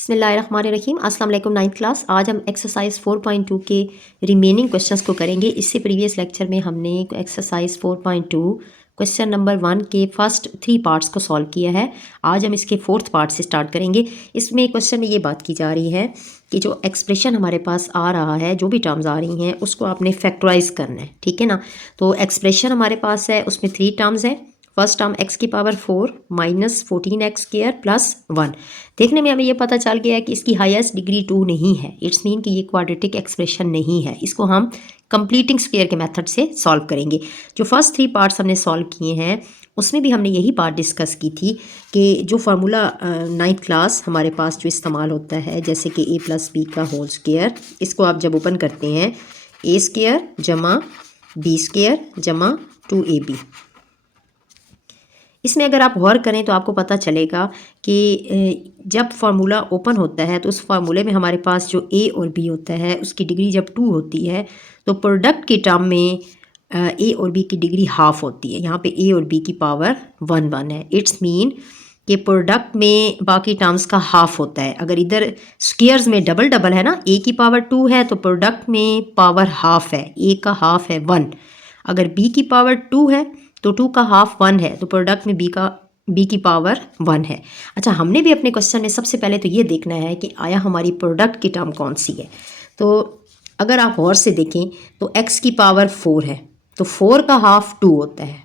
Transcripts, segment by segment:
बिस्मिल्लाहिर्रहमानिर्रहीम। अस्सलाम वालेकुम। 9th class. आज हम एक्सरसाइज 4.2 के रिमेनिंग क्वेश्चंस को करेंगे। इससे प्रीवियस लेक्चर में हमने एक्सरसाइज 4.2 क्वेश्चन नंबर 1 के फर्स्ट 3 पार्ट्स को सॉल्व किया है। आज हम इसके 4th पार्ट से स्टार्ट करेंगे। इसमें क्वेश्चन में ये बात की जा रही है कि जो एक्सप्रेशन हमारे पास आ रहा है, जो भी टर्म्स आ रही हैं, उसको आपने फैक्टराइज करना है, ठीक है ना। तो एक्सप्रेशन हमारे पास है, उसमें 3 टर्म्स है। फर्स्ट टर्म x की power 4 minus 14x square plus 1। देखने में हमें ये पता चल गया है कि इसकी हाईएस्ट डिग्री 2 नहीं है। इट्स मीन कि ये क्वाड्रेटिक एक्सप्रेशन नहीं है। इसको हम कंप्लीटिंग स्क्वायर के मेथड से सॉल्व करेंगे। जो फर्स्ट 3 पार्ट्स हमने सॉल्व किए हैं उसमें भी हमने यही बात डिस्कस की थी कि जो फार्मूला 9th क्लास हमारे पास जो इस्तेमाल होता है, जैसे कि a प्लस बी का होल स्क्वायर, इसको आप जब ओपन करते हैं a स्क्वायर जमा b स्क्वायर जमा 2ab। इसमें अगर आप गौर करें तो आपको पता चलेगा कि जब फार्मूला ओपन होता है तो उस फार्मूले में हमारे पास जो a और b होता है उसकी डिग्री जब 2 होती है तो प्रोडक्ट की टर्म में a और b की डिग्री हाफ होती है। यहाँ पे a और b की पावर 1 है। इट्स मीन कि प्रोडक्ट में बाकी टर्म्स का हाफ होता है। अगर इधर स्क्वायर्स में डबल डबल है ना, a की पावर 2 है तो प्रोडक्ट में पावर हाफ है, a का हाफ है 1। अगर b की पावर 2 है तो 2 का हाफ 1 है तो प्रोडक्ट में b की पावर 1 है। अच्छा, हमने भी अपने क्वेश्चन में सबसे पहले तो ये देखना है कि आया हमारी प्रोडक्ट की टर्म कौन सी है। तो अगर आप गौर से देखें तो x की पावर 4 है तो 4 का हाफ 2 होता है,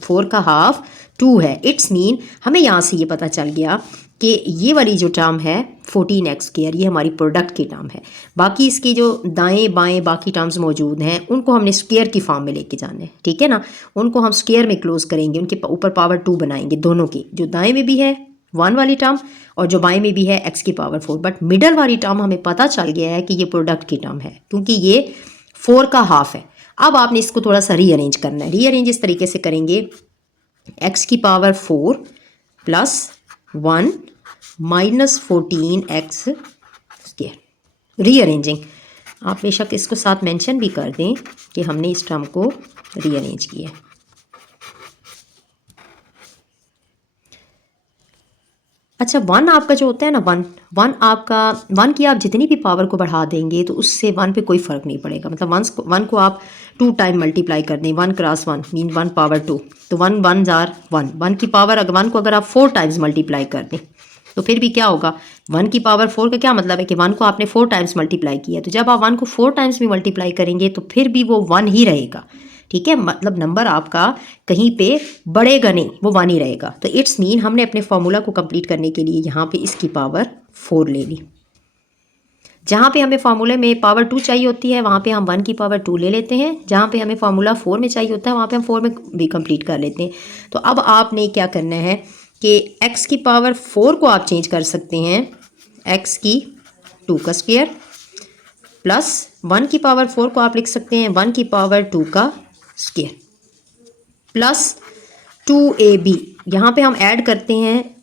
4 का हाफ 2 है। इट्स मीन हमें यहाँ से ये पता चल गया कि ये वाली जो टर्म है 14x स्क्वायर, ये हमारी प्रोडक्ट की टर्म है। बाकी इसकी जो दाएं बाएं बाकी टर्म्स मौजूद हैं उनको हमने स्क्वायर की फॉर्म में लेके जाना है, ठीक है ना। उनको हम स्क्वायर में क्लोज करेंगे, उनके ऊपर पावर 2 बनाएंगे दोनों की, जो दाएं में भी है 1 वाली टर्म और जो बाएं में भी है x की पावर 4। बट मिडल वाली टर्म हमें पता चल गया है कि ये प्रोडक्ट की टर्म है क्योंकि ये 4 का हाफ है। अब आपने इसको थोड़ा सा रीअरेंज करना है। रीअरेंज इस तरीके से करेंगे, x की power 4 plus 1 minus 14x square. Rearranging आप बेशक इसको साथ मेंशन भी कर दें कि हमने इस टर्म को रीअरेंज किया है। अच्छा, 1 आपका जो होता है ना, 1 आपका 1 की आप जितनी भी पावर को बढ़ा देंगे तो उससे 1 पे कोई फ़र्क नहीं पड़ेगा। मतलब 1 को आप 2 टाइम मल्टीप्लाई कर दें, 1 क्रॉस 1 मीन 1 पावर 2, तो 1 1 जार 1 की पावर अगर 1 को अगर आप 4 टाइम्स मल्टीप्लाई कर दें तो फिर भी क्या होगा, 1 की पावर 4 का क्या मतलब है कि 1 को आपने 4 टाइम्स मल्टीप्लाई किया। तो जब आप 1 को 4 टाइम्स भी मल्टीप्लाई करेंगे तो फिर भी वो 1 ही रहेगा, ठीक है। मतलब नंबर आपका कहीं पे बढ़ेगा नहीं, वो 1 ही रहेगा। तो इट्स मीन हमने अपने फॉर्मूला को कंप्लीट करने के लिए यहाँ पे इसकी पावर 4 ले ली। जहाँ पे हमें फार्मूले में पावर 2 चाहिए होती है वहाँ पे हम 1 की पावर 2 ले लेते हैं। जहाँ पे हमें फार्मूला 4 में चाहिए होता है वहाँ पे हम 4 में भी कंप्लीट कर लेते हैं। तो अब आपने क्या करना है कि x की पावर 4 को आप चेंज कर सकते हैं x की 2 का स्क्वायर, प्लस 1 की पावर 4 को आप लिख सकते हैं 1 की पावर 2 का स्क्वायर, प्लस 2ab। यहाँ पे हम ऐड करते हैं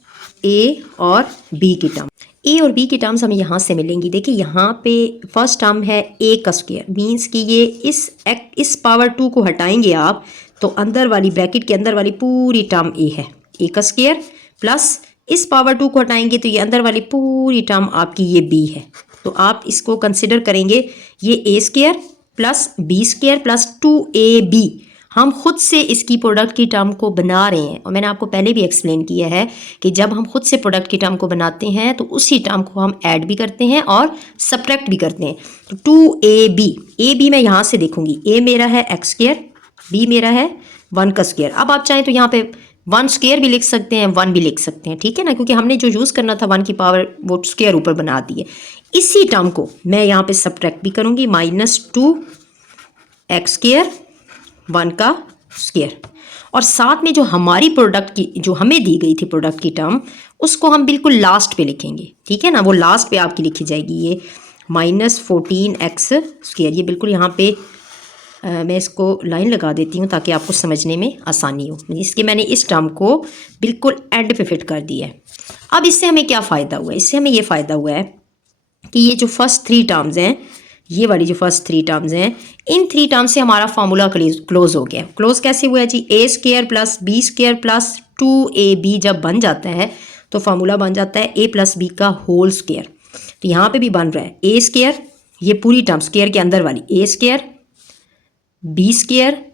a और b की टर्म। a और b की टर्म्स हमें यहाँ से मिलेंगी। देखिए यहाँ पे फर्स्ट टर्म है a का स्क्वायर, मीन्स कि ये इस पावर 2 को हटाएंगे आप तो अंदर वाली ब्रैकेट के अंदर वाली पूरी टर्म a है, a का स्क्वायर, प्लस इस पावर 2 को हटाएंगे तो ये अंदर वाली पूरी टर्म आपकी ये b है। तो आप इसको कंसिडर करेंगे ये a square plus b square plus 2ab। हम खुद से इसकी प्रोडक्ट की टर्म को बना रहे हैं और मैंने आपको पहले भी एक्सप्लेन किया है कि जब हम खुद से प्रोडक्ट की टर्म को बनाते हैं तो उसी टर्म को हम ऐड भी करते हैं और सब्ट्रैक्ट भी करते हैं। तो 2ab मैं यहाँ से देखूंगी, a मेरा है x स्क्वायर, b मेरा है 1 का स्क्वायर। अब आप चाहें तो यहाँ पे 1 स्क्वायर भी लिख सकते हैं, 1 भी लिख सकते हैं, ठीक है ना, क्योंकि हमने जो यूज़ करना था 1 की पावर वो स्क्वायर ऊपर बना दी है। इसी टर्म को मैं यहाँ पे सब्ट्रैक्ट भी करूँगी, -2x स्क्वायर 1 का स्क्वायर, और साथ में जो हमारी प्रोडक्ट की जो हमें दी गई थी प्रोडक्ट की टर्म उसको हम बिल्कुल लास्ट पे लिखेंगे, ठीक है ना। वो लास्ट पे आपकी लिखी जाएगी ये -14x स्क्वायर। ये बिल्कुल यहाँ पे मैं इसको लाइन लगा देती हूँ ताकि आपको समझने में आसानी हो। इसके मैंने इस टर्म को बिल्कुल एंड पे फिट कर दिया है। अब इससे हमें क्या फ़ायदा हुआ है, इससे हमें ये फ़ायदा हुआ है कि ये जो फर्स्ट 3 टर्म्स हैं, ये वाली जो फर्स्ट 3 टर्म्स हैं, इन 3 टर्म्स से हमारा फार्मूला क्लोज हो गया। क्लोज कैसे हुआ है जी, a square plus b square plus 2ab जब बन जाता है तो फार्मूला बन जाता है ए प्लस बी का होल स्क्वायर। तो यहाँ पे भी बन रहा है ए स्क्वायर, ये पूरी टर्म स्क्वायर के अंदर वाली A square B square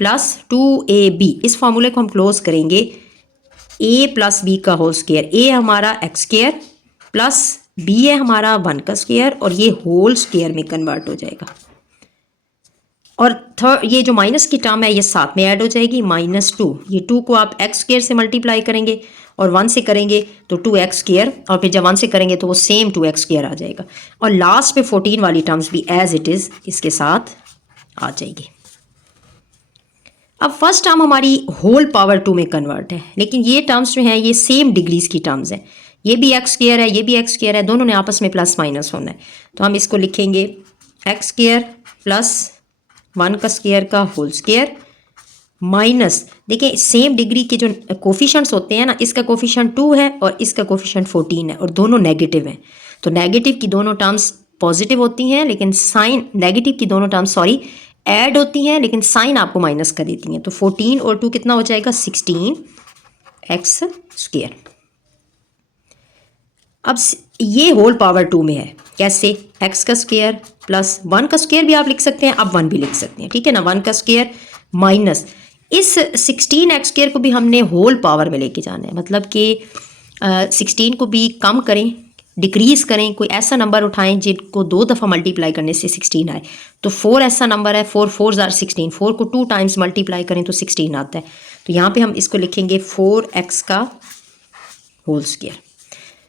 plus 2ab। इस फार्मूले को हम क्लोज करेंगे ए प्लस बी का होल स्क्वायर। ए हमारा एक्स स्क्वायर प्लस बी है हमारा 1 का स्क्वायर और ये होल स्क्वायर में कन्वर्ट हो जाएगा। और थर्ड ये जो माइनस की टर्म है ये साथ में ऐड हो जाएगी -2। ये 2 को आप एक्स स्क्वायर से मल्टीप्लाई करेंगे और 1 से करेंगे तो 2x स्क्वायर, और फिर जब 1 से करेंगे तो वो सेम 2x स्क्वायर आ जाएगा। और लास्ट पे 14 वाली टर्म्स भी एज इट इज़ इसके साथ आ जाएगी। अब फर्स्ट टर्म हमारी होल पावर 2 में कन्वर्ट है, लेकिन ये टर्म्स जो हैं ये सेम डिग्रीज की टर्म्स हैं। ये भी एक्स स्क्वायर है, ये भी एक्स स्क्वायर है, दोनों ने आपस में प्लस माइनस होना है। तो हम इसको लिखेंगे एक्स स्क्वायर प्लस 1 का स्क्वायर का होल स्क्वायर माइनस, देखिए सेम डिग्री के जो कोफिशेंट्स होते हैं ना, इसका कोफिशेंट 2 है और इसका कोफिशेंट 14 है और दोनों नेगेटिव हैं। तो नेगेटिव की दोनों टर्म्स पॉजिटिव होती हैं, लेकिन साइन नेगेटिव की दोनों टर्म्स ऐड होती हैं, लेकिन साइन आपको माइनस कर देती हैं। तो 14 और 2 कितना हो जाएगा 16 एक्स स्क्वायर। अब ये होल पावर 2 में है, कैसे? एक्स का स्क्वायर प्लस 1 का स्क्वायर भी आप लिख सकते हैं, अब 1 भी लिख सकते हैं, ठीक है ना। 1 का स्क्वायर माइनस इस 16 एक्स स्क्वायर को भी हमने होल पावर में लेके जाना है, मतलब कि 16 को भी कम करें, डिक्रीज करें, कोई ऐसा नंबर उठाएं जिनको 2 दफ़ा मल्टीप्लाई करने से 16 आए। तो 4 ऐसा नंबर है, 4 4 आर 16, 4 को 2 टाइम्स मल्टीप्लाई करें तो 16 आता है। तो यहाँ पे हम इसको लिखेंगे 4x का होल स्क्वायर।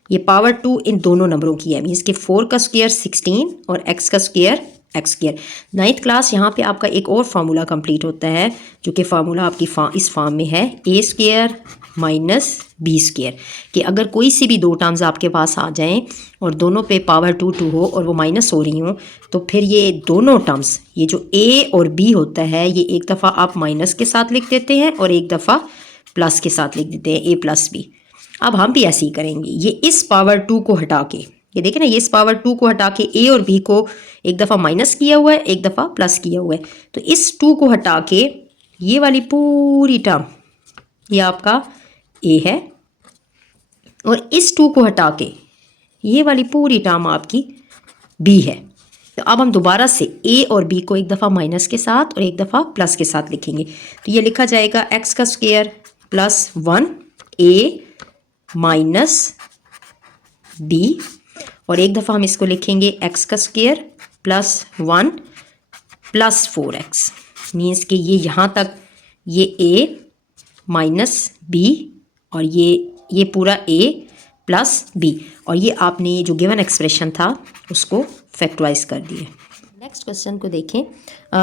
ये पावर 2 इन दोनों नंबरों की है, मीन्स कि 4 का स्क्वायर 16 और x का square X square. 9th class यहाँ पे आपका एक और फार्मूला कंप्लीट होता है, जो कि फार्मूला आपकी इस फॉर्म में है ए स्क्वायर माइनस बी स्क्वायर, कि अगर कोई सी भी 2 टर्म्स आपके पास आ जाएं और दोनों पे पावर 2 2 हो और वो माइनस हो रही हों, तो फिर ये दोनों टर्म्स, ये जो ए और बी होता है, ये एक दफ़ा आप माइनस के साथ लिख देते हैं और एक दफ़ा प्लस के साथ लिख देते हैं, ए प्लस बी। अब हम भी ऐसे ही करेंगे, ये इस पावर 2 को हटा के, ये देखें ना, ये इस पावर 2 को हटा के ए और बी को एक दफ़ा माइनस किया हुआ है, एक दफ़ा प्लस किया हुआ है। तो इस 2 को हटा के ये वाली पूरी टर्म ये आपका ए है, और इस 2 को हटा के ये वाली पूरी टर्म आपकी बी है। तो अब हम दोबारा से ए और बी को एक दफ़ा माइनस के साथ और एक दफ़ा प्लस के साथ लिखेंगे। तो ये लिखा जाएगा एक्स का स्क्वायर प्लस 1 ए माइनस बी, और एक दफ़ा हम इसको लिखेंगे एक्स का square plus 1 plus 4x, means कि ये यहाँ तक ये ए माइनस बी और ये पूरा ए प्लस बी, और ये आपने जो गिवन एक्सप्रेशन था उसको फैक्टराइज कर दिए। नेक्स्ट क्वेश्चन को देखें।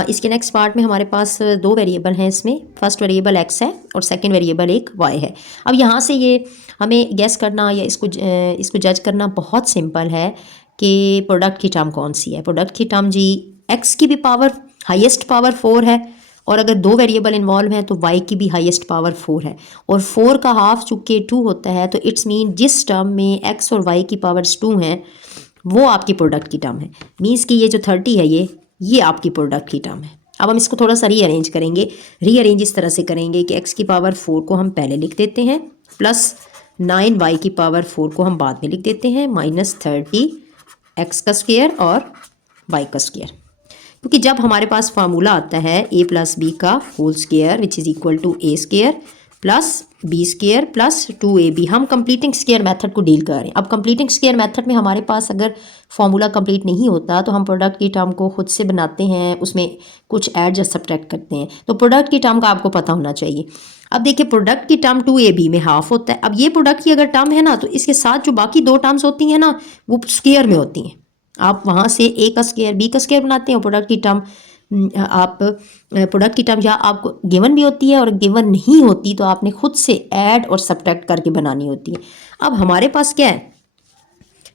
इसके नेक्स्ट पार्ट में हमारे पास 2 वेरिएबल हैं, इसमें फर्स्ट वेरिएबल x है और सेकंड वेरिएबल एक y है। अब यहाँ से ये हमें गैस करना या इसको जज करना बहुत सिंपल है कि प्रोडक्ट की टर्म कौन सी है। प्रोडक्ट की टर्म जी x की भी पावर हाईएस्ट पावर 4 है, और अगर 2 वेरिएबल इन्वॉल्व हैं तो y की भी हाईएस्ट पावर 4 है, और 4 का हाफ चूँकि 2 होता है, तो इट्स मीन जिस टर्म में x और y की पावर्स 2 हैं वो आपकी प्रोडक्ट की टर्म है। मीन्स कि ये जो 30 है ये आपकी प्रोडक्ट की टर्म है। अब हम इसको थोड़ा सा रीअरेंज करेंगे। रीअरेंज इस तरह से करेंगे कि x की पावर 4 को हम पहले लिख देते हैं, प्लस 9y की पावर 4 को हम बाद में लिख देते हैं, माइनस 30 x का स्क्वायर और y का स्क्वायर। क्योंकि जब हमारे पास फार्मूला आता है a प्लस बी का whole square which is equal to A square plus B square plus 2ab, हम कंप्लीटिंग स्क्वायर मेथड को डील कर रहे हैं। अब कंप्लीटिंग स्क्वायर मेथड में हमारे पास अगर फॉर्मूला कंप्लीट नहीं होता तो हम प्रोडक्ट की टर्म को खुद से बनाते हैं, उसमें कुछ ऐड या सब्ट्रैक्ट करते हैं। तो प्रोडक्ट की टर्म का आपको पता होना चाहिए। अब देखिए प्रोडक्ट की टर्म 2ab में हाफ होता है। अब ये प्रोडक्ट की अगर टर्म है ना, तो इसके साथ जो बाकी 2 टर्म्स होती हैं ना वो स्क्वायर में होती हैं। आप वहाँ से ए का स्क्वायर बी का स्क्वायर बनाते हैं, और प्रोडक्ट की टर्म या आपको गिवन भी होती है और गिवन नहीं होती तो आपने खुद से ऐड और सब्ट्रैक्ट करके बनानी होती है। अब हमारे पास क्या है,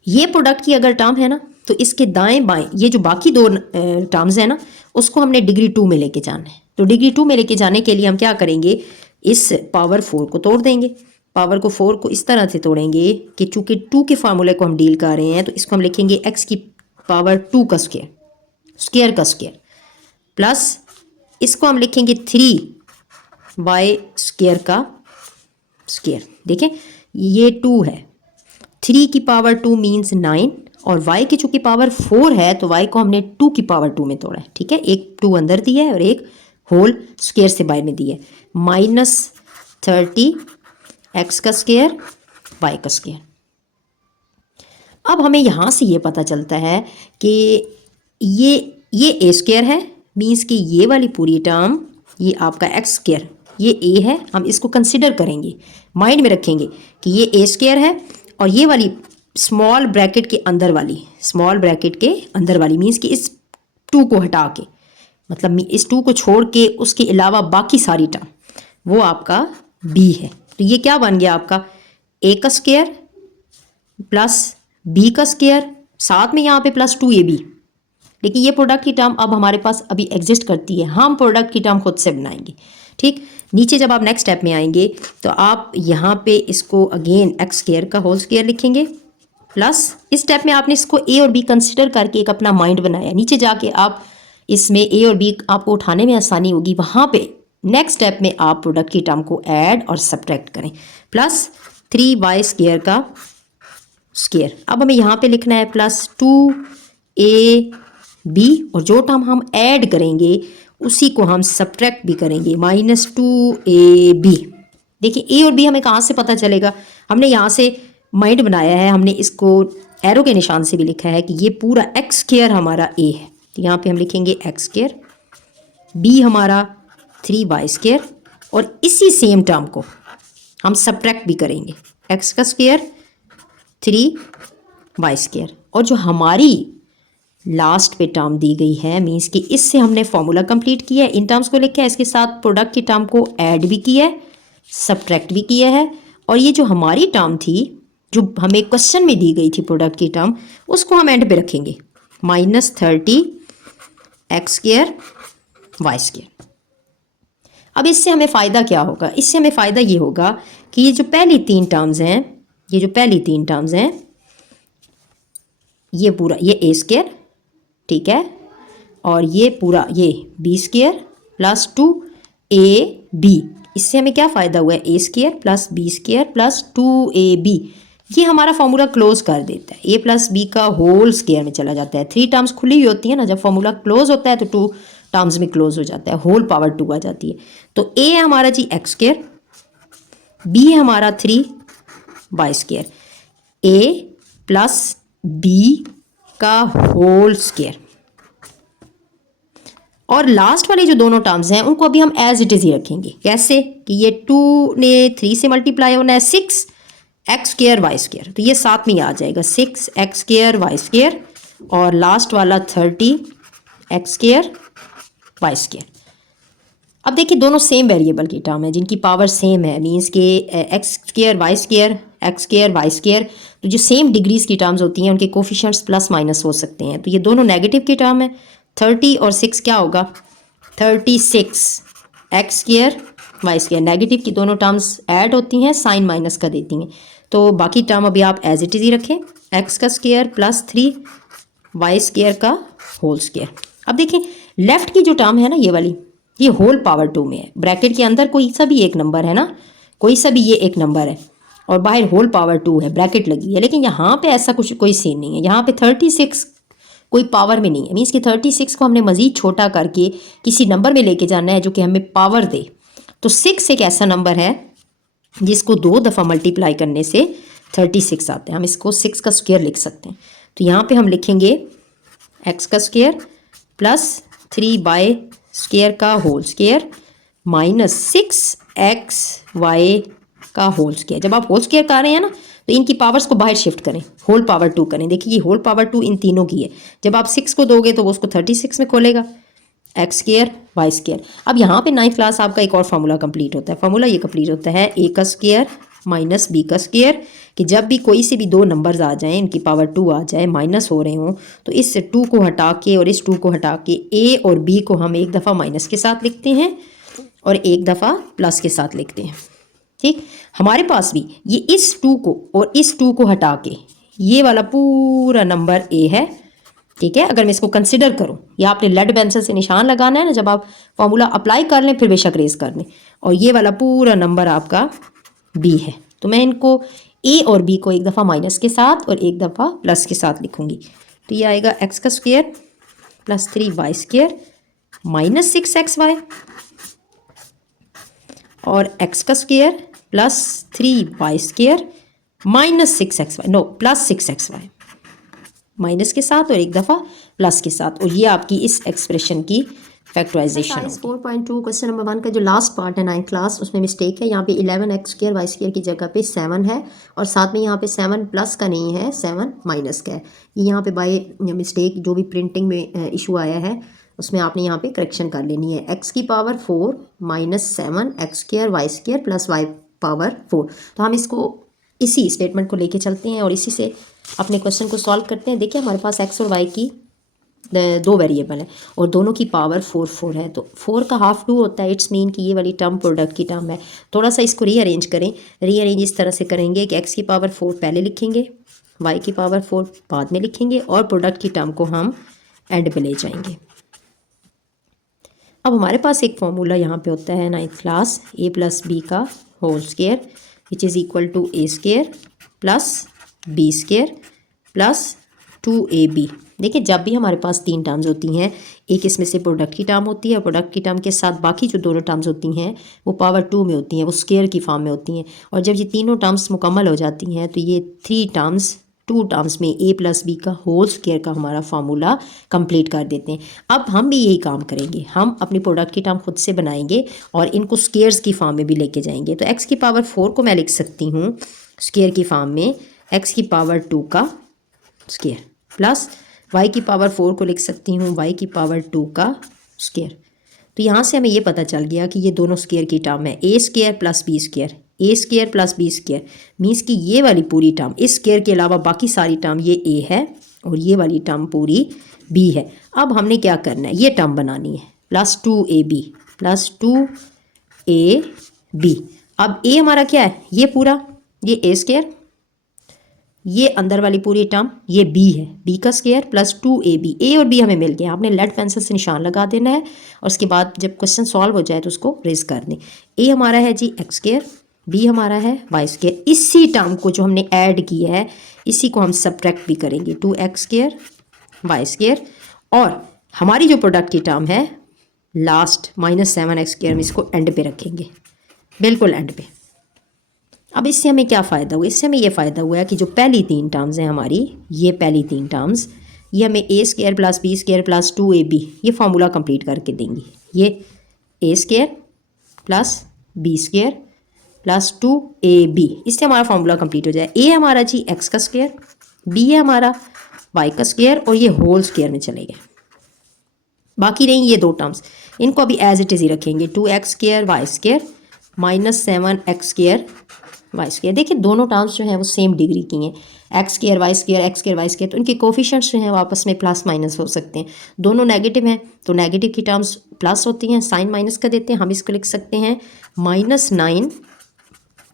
ये प्रोडक्ट की अगर टर्म है ना, तो इसके दाएं बाएं ये जो बाकी 2 टर्म्स हैं ना, उसको हमने डिग्री 2 में लेके जाना है। तो डिग्री 2 में लेके जाने के लिए हम क्या करेंगे, इस पावर 4 को तोड़ देंगे। पावर को 4 को इस तरह से तोड़ेंगे कि चूँकि 2 के फार्मूले को हम डील कर रहे हैं, तो इसको हम लिखेंगे x की पावर 2 का स्क्वायर का स्क्वायर, प्लस इसको हम लिखेंगे 3y स्क्वायर का स्क्वायर। देखें ये 2 है, 3 की पावर 2 मीन्स 9, और y की चूँकि पावर 4 है तो y को हमने 2 की पावर 2 में तोड़ा है, ठीक है। एक 2 अंदर दिया है और एक होल स्क्वायर से बाहर में दिया है। -30 x का स्क्वायर y का स्क्वायर। अब हमें यहाँ से ये पता चलता है कि ये a स्क्वायर है, मीन्स कि ये वाली पूरी टर्म ये आपका x स्क्वायर, ये a है, हम इसको कंसिडर करेंगे, माइंड में रखेंगे कि ये a स्क्वायर है, और ये वाली स्मॉल ब्रैकेट के अंदर वाली, स्मॉल ब्रैकेट के अंदर वाली मीन्स कि इस 2 को हटा के, मतलब इस 2 को छोड़ के उसके अलावा बाकी सारी टर्म वो आपका b है। तो ये क्या बन गया आपका a का स्क्वायर प्लस b का स्क्वायर, साथ में यहाँ पे प्लस 2ab। लेकिन ये प्रोडक्ट की टर्म अब हमारे पास अभी एग्जिस्ट करती है, हम प्रोडक्ट की टर्म खुद से बनाएंगे, ठीक। नीचे जब आप नेक्स्ट स्टेप में आएंगे तो आप यहाँ पे इसको अगेन एक्स स्क्वायर का होल स्क्वायर लिखेंगे, प्लस इस स्टेप में आपने इसको ए और बी कंसिडर करके एक अपना माइंड बनाया। नीचे जाके आप इसमें ए और बी आपको उठाने में आसानी होगी, वहाँ पे नेक्स्ट स्टेप में आप प्रोडक्ट की टर्म को ऐड और सब्ट्रैक्ट करें, प्लस 3y स्क्वायर का स्क्वायर। अब हमें यहाँ पे लिखना है प्लस 2ab, और जो टर्म हम ऐड करेंगे उसी को हम सब्ट्रैक्ट भी करेंगे, -2ab। देखिए a और b हमें कहाँ से पता चलेगा, हमने यहाँ से माइंड बनाया है, हमने इसको एरो के निशान से भी लिखा है कि ये पूरा एक्स स्क्वायर हमारा a है, तो यहाँ पे हम लिखेंगे एक्स स्क्वायर, b हमारा 3y स्क्वायर, और इसी सेम टर्म को हम सब्ट्रैक्ट भी करेंगे, x का स्क्वायर 3y स्क्वायर, और जो हमारी लास्ट पे टर्म दी गई है मीन्स कि इससे हमने फॉर्मूला कंप्लीट किया है, इन टर्म्स को लिखा है, इसके साथ प्रोडक्ट की टर्म को ऐड भी किया है, सब्ट्रैक्ट भी किया है, और ये जो हमारी टर्म थी जो हमें क्वेश्चन में दी गई थी प्रोडक्ट की टर्म, उसको हम एंड पे रखेंगे, -30 x स्क्वायर y स्क्वायर। अब इससे हमें फ़ायदा क्या होगा, इससे हमें फ़ायदा ये होगा कि ये जो पहली 3 टर्म्स हैं, ये जो पहली 3 टर्म्स हैं, ये पूरा ये a स्क्वायर, ठीक है, और ये पूरा ये b स्क्वायर प्लस 2ab, इससे हमें क्या फ़ायदा हुआ है, a square plus b square plus 2ab, ये हमारा फॉर्मूला क्लोज कर देता है, a प्लस b का होल स्क्वायर में चला जाता है। 3 टर्म्स खुली हुई होती है ना, जब फॉर्मूला क्लोज होता है तो 2 टर्म्स में क्लोज हो जाता है, होल पावर 2 आ जाती है। तो a है हमारा जी एक्स स्क्वायर, b है हमारा 3y square, a plus b का होल स्क्वायर, और लास्ट वाली जो दोनों टर्म्स हैं उनको अभी हम एज इट इज़ ही रखेंगे। कैसे कि ये 2 ने 3 से मल्टीप्लाई होना है, 6 एक्स स्क्वायर वाई स्क्वायर, तो ये साथ में ही आ जाएगा 6 एक्स स्क्वायर वाई स्क्वायर, और लास्ट वाला 30 एक्स स्क्वायर वाई स्क्वायर। अब देखिए दोनों सेम वेरिएबल की टर्म है जिनकी पावर सेम है, मीन्स के X square Y square X square Y square, तो जो सेम डिग्रीज की टर्म्स होती हैं उनके कोफिशिएंट्स प्लस माइनस हो सकते हैं, तो ये दोनों नेगेटिव की टर्म है। 30 और 6 क्या होगा, 36 X square Y square, negative की दोनों टर्म्स ऐड होती हैं, साइन माइनस का देती हैं, तो बाकी टर्म अभी आप एज इट इज़ ही रखें, एक्स का स्क्वायर प्लस 3 वाई स्क्वायर का होल स्क्वायर। अब देखिए लेफ्ट की जो टर्म है ना ये वाली, ये होल पावर 2 में है, ब्रैकेट के अंदर कोई सा भी एक नंबर है ना, कोई सा भी ये एक नंबर है, और बाहर होल पावर 2 है, ब्रैकेट लगी है, लेकिन यहाँ पे ऐसा कुछ कोई सीन नहीं है, यहाँ पे 36 कोई पावर में नहीं है, मीन्स कि 36 को हमने मज़ीद छोटा करके किसी नंबर में लेके जाना है जो कि हमें पावर दे। तो 6 एक ऐसा नंबर है जिसको 2 दफ़ा मल्टीप्लाई करने से 36 आते हैं, हम इसको 6 का स्क्वायर लिख सकते हैं। तो यहाँ पे हम लिखेंगे x का स्क्वायर प्लस 3y स्क्वायर का होल स्क्वायर माइनस 6xy का होल स्क्वायर। जब आप होल स्क्वायर कर रहे हैं ना तो इनकी पावर्स को बाहर शिफ्ट करें, होल पावर 2 करें। देखिए ये होल पावर 2 इन तीनों की है, जब आप 6 को दोगे तो वो उसको 36 में खोलेगा, एक्स स्क्वायर वाई स्क्वायर। अब यहाँ पे 9th क्लास आपका एक और फार्मूला कंप्लीट होता है, फार्मूला ये कंप्लीट होता है a का स्क्वायर माइनस b का स्क्वायर, कि जब भी कोई से भी 2 नंबर्स आ जाएं, इनकी पावर 2 आ जाए, माइनस हो रहे हों, तो इस 2 को हटा के और इस 2 को हटा के a और b को हम एक दफ़ा माइनस के साथ लिखते हैं और एक दफ़ा प्लस के साथ लिखते हैं। ठीक, हमारे पास भी ये इस 2 को और इस 2 को हटा के ये वाला पूरा नंबर a है। ठीक है, अगर मैं इसको कंसिडर करूँ, या आपने लेड पेंसिल से निशान लगाना है ना, जब आप फॉर्मूला अप्लाई कर लें फिर बेशक रेज कर लें, और ये वाला पूरा नंबर आपका b है। तो मैं इनको ए और बी को एक दफ़ा माइनस के साथ और एक दफ़ा प्लस के साथ लिखूँगी। तो ये आएगा एक्स का square plus 3y square minus 6xy और एक्स का square plus 3y square minus 6xy, no plus 6xy, minus के साथ और एक दफ़ा प्लस के साथ। और ये आपकी इस एक्सप्रेशन की फैक्टराइजेशन है। 4.2 क्वेश्चन नंबर 1 का जो लास्ट पार्ट है 9th क्लास, उसमें मिस्टेक है। यहाँ पे 11x स्क्वायर वाई स्क्वायर की जगह पे 7 है और साथ में यहाँ पे 7 प्लस का नहीं है, 7 माइनस का है। ये यहाँ पे बाय मिस्टेक जो भी प्रिंटिंग में इशू आया है उसमें आपने यहाँ पे करेक्शन कर लेनी है। x की power 4 minus 7 X square Y square plus Y power 4। तो हम इसको इसी स्टेटमेंट को लेके चलते हैं और इसी से अपने क्वेश्चन को सॉल्व करते हैं। देखिए हमारे पास x और y की दो वेरिएबल है और दोनों की पावर 4 है, तो 4 का हाफ 2 होता है। इट्स मीन कि ये वाली टर्म प्रोडक्ट की टर्म है। थोड़ा सा इसको रीअरेंज करें। रीअरेंज इस तरह से करेंगे कि x की पावर 4 पहले लिखेंगे, y की पावर 4 बाद में लिखेंगे और प्रोडक्ट की टर्म को हम एंड पे ले जाएंगे। अब हमारे पास एक फॉर्मूला यहाँ पे होता है 9th class, a plus B का whole square which is equal to a square plus B square plus 2ab। देखिए जब भी हमारे पास 3 टर्म्स होती हैं, एक इसमें से प्रोडक्ट की टर्म होती है और प्रोडक्ट की टर्म के साथ बाकी जो दोनों टर्म्स होती हैं वो पावर 2 में होती हैं, वो स्क्वायर की फॉर्म में होती हैं। और जब ये तीनों टर्म्स मुकम्मल हो जाती हैं तो ये 2 टर्म्स में a प्लस बी का होल स्क्वायर का हमारा फार्मूला कंप्लीट कर देते हैं। अब हम भी यही काम करेंगे, हम अपनी प्रोडक्ट की टर्म खुद से बनाएंगे और इनको स्क्वायर्स की फॉर्म में भी लेके जाएंगे। तो x की पावर 4 को मैं लिख सकती हूँ स्क्वायर की फॉर्म में x की पावर 2 का स्क्वायर प्लस y की पावर 4 को लिख सकती हूँ y की पावर 2 का स्क्वायर। तो यहाँ से हमें ये पता चल गया कि ये दोनों स्क्वायर की टर्म है, a square plus b square, a square plus b square means कि ये वाली पूरी टर्म इस स्क्वायर के अलावा बाकी सारी टर्म ये a है और ये वाली टर्म पूरी b है। अब हमने क्या करना है, ये टर्म बनानी है प्लस 2ab प्लस 2ab। अब a हमारा क्या है, ये पूरा ये a स्क्वायर, ये अंदर वाली पूरी टर्म ये b है, b का स्क्वायर प्लस 2ab। a और b हमें मिल गया, आपने लेड पेंसिल से निशान लगा देना है और उसके बाद जब क्वेश्चन सॉल्व हो जाए तो उसको रेज कर दें। a हमारा है जी x स्क्वायर, b हमारा है y स्क्वायर। इसी टर्म को जो हमने ऐड किया है इसी को हम सब्ट्रैक्ट भी करेंगे, 2x स्क्वायर y स्क्वायर और हमारी जो प्रोडक्ट की टर्म है लास्ट माइनस 7x स्क्वायर में इसको एंड पे रखेंगे, बिल्कुल एंड पे। अब इससे हमें क्या फ़ायदा हुआ, इससे हमें ये फ़ायदा हुआ है कि जो पहली 3 टर्म्स हैं हमारी, ये पहली 3 टर्म्स ये हमें a square plus b square plus 2ab ये फार्मूला कंप्लीट करके देंगी। ये a square plus b square plus 2ab, इससे हमारा फार्मूला कंप्लीट हो जाए। a हमारा जी x का स्क्वायर, b है हमारा y का स्क्वायर और ये होल स्क्वायर में चले गए। बाकी रही ये 2 टर्म्स, इनको अभी एज इट इज़ ही रखेंगे, 2x square Y square minus 7x square Y square. देखिए दोनों टर्म्स जो हैं वो सेम डिग्री की हैं, X square Y square X square Y square, तो इनके कोफिशिएंट्स जो हैं वो आपस में प्लस माइनस हो सकते हैं। दोनों नेगेटिव हैं तो नेगेटिव की टर्म्स प्लस होती हैं, साइन माइनस का देते हैं, हम इसको लिख सकते हैं -9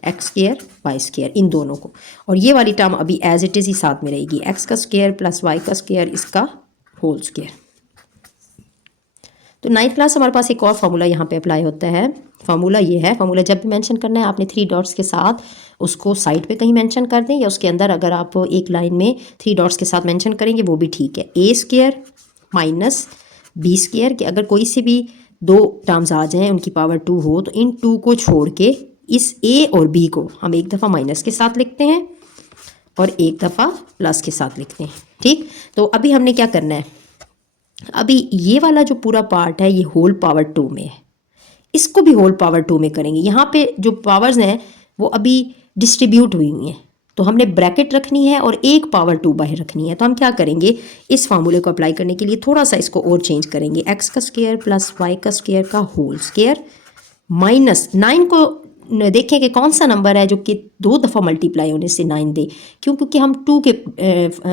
एक्स स्क्वायर वाई स्क्वायर इन दोनों को। और ये वाली टर्म अभी एज इट इज़ ही साथ में रहेगी, एक्स का स्क्वायर प्लस वाई का स्क्वायर इसका होल स्क्वायर। तो 9th क्लास हमारे पास एक और फार्मूला यहाँ पे अप्लाई होता है। फार्मूला ये है, फार्मूला जब भी मेंशन करना है आपने 3 डॉट्स के साथ उसको साइड पे कहीं मेंशन कर दें या उसके अंदर अगर आप एक लाइन में 3 डॉट्स के साथ मेंशन करेंगे वो भी ठीक है। a square minus B square के अगर कोई से भी 2 टर्म्स आ जाएं उनकी पावर 2 हो तो इन 2 को छोड़ के इस a और b को हम एक दफ़ा माइनस के साथ लिखते हैं और एक दफ़ा प्लस के साथ लिखते हैं। ठीक, तो अभी हमने क्या करना है, अभी ये वाला जो पूरा पार्ट है ये होल पावर 2 में है, इसको भी होल पावर 2 में करेंगे। यहाँ पे जो पावर्स हैं वो अभी डिस्ट्रीब्यूट हुई हुई हैं तो हमने ब्रैकेट रखनी है और एक पावर 2 बाहर रखनी है। तो हम क्या करेंगे, इस फार्मूले को अप्लाई करने के लिए थोड़ा सा इसको और चेंज करेंगे, एक्स का स्क्वायर प्लस वाई का स्क्वायर का होल स्क्वायर माइनस 9 को देखें कि कौन सा नंबर है जो कि 2 दफ़ा मल्टीप्लाई होने से 9 दे, क्योंकि हम 2 के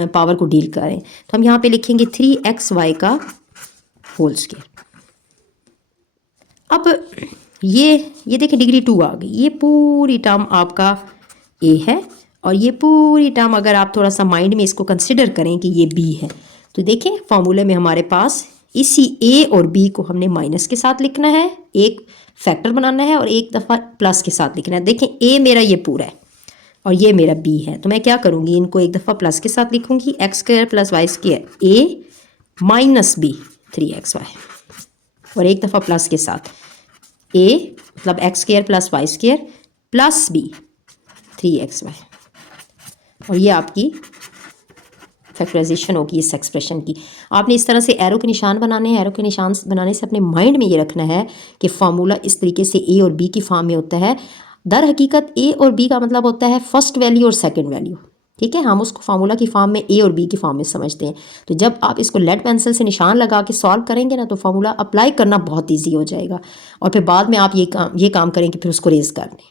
पावर को डील करें। तो हम यहाँ पे लिखेंगे 3xy का होल स्क्वायर। अब ये देखें डिग्री 2 आ गई, ये पूरी टर्म आपका a है और ये पूरी टर्म अगर आप थोड़ा सा माइंड में इसको कंसिडर करें कि ये b है तो देखें फार्मूले में हमारे पास इसी a और b को हमने माइनस के साथ लिखना है, एक फैक्टर बनाना है और एक दफ़ा प्लस के साथ लिखना है। देखें a मेरा ये पूरा है और ये मेरा b है। तो मैं क्या करूँगी, इनको एक दफ़ा प्लस के साथ लिखूँगी, X square plus Y square A minus B 3xy, और एक दफ़ा प्लस के साथ ए मतलब X square plus Y square plus B 3xy, और ये आपकी फैक्टराइजेशन होगी इस एक्सप्रेशन की। आपने इस तरह से एरो के निशान बनाने हैं। एरो के निशान बनाने से अपने माइंड में ये रखना है कि फार्मूला इस तरीके से ए और बी की फॉर्म में होता है। दर हकीकत ए और बी का मतलब होता है फर्स्ट वैल्यू और सेकंड वैल्यू, ठीक है। हम उसको फार्मूला की फॉर्म में ए और बी की फॉर्म में समझते हैं। तो जब आप इसको लेड पेंसिल से निशान लगा के सॉल्व करेंगे ना, तो फार्मूला अप्लाई करना बहुत ईजी हो जाएगा, और फिर बाद में आप ये काम करें कि फिर उसको रेज कर दें।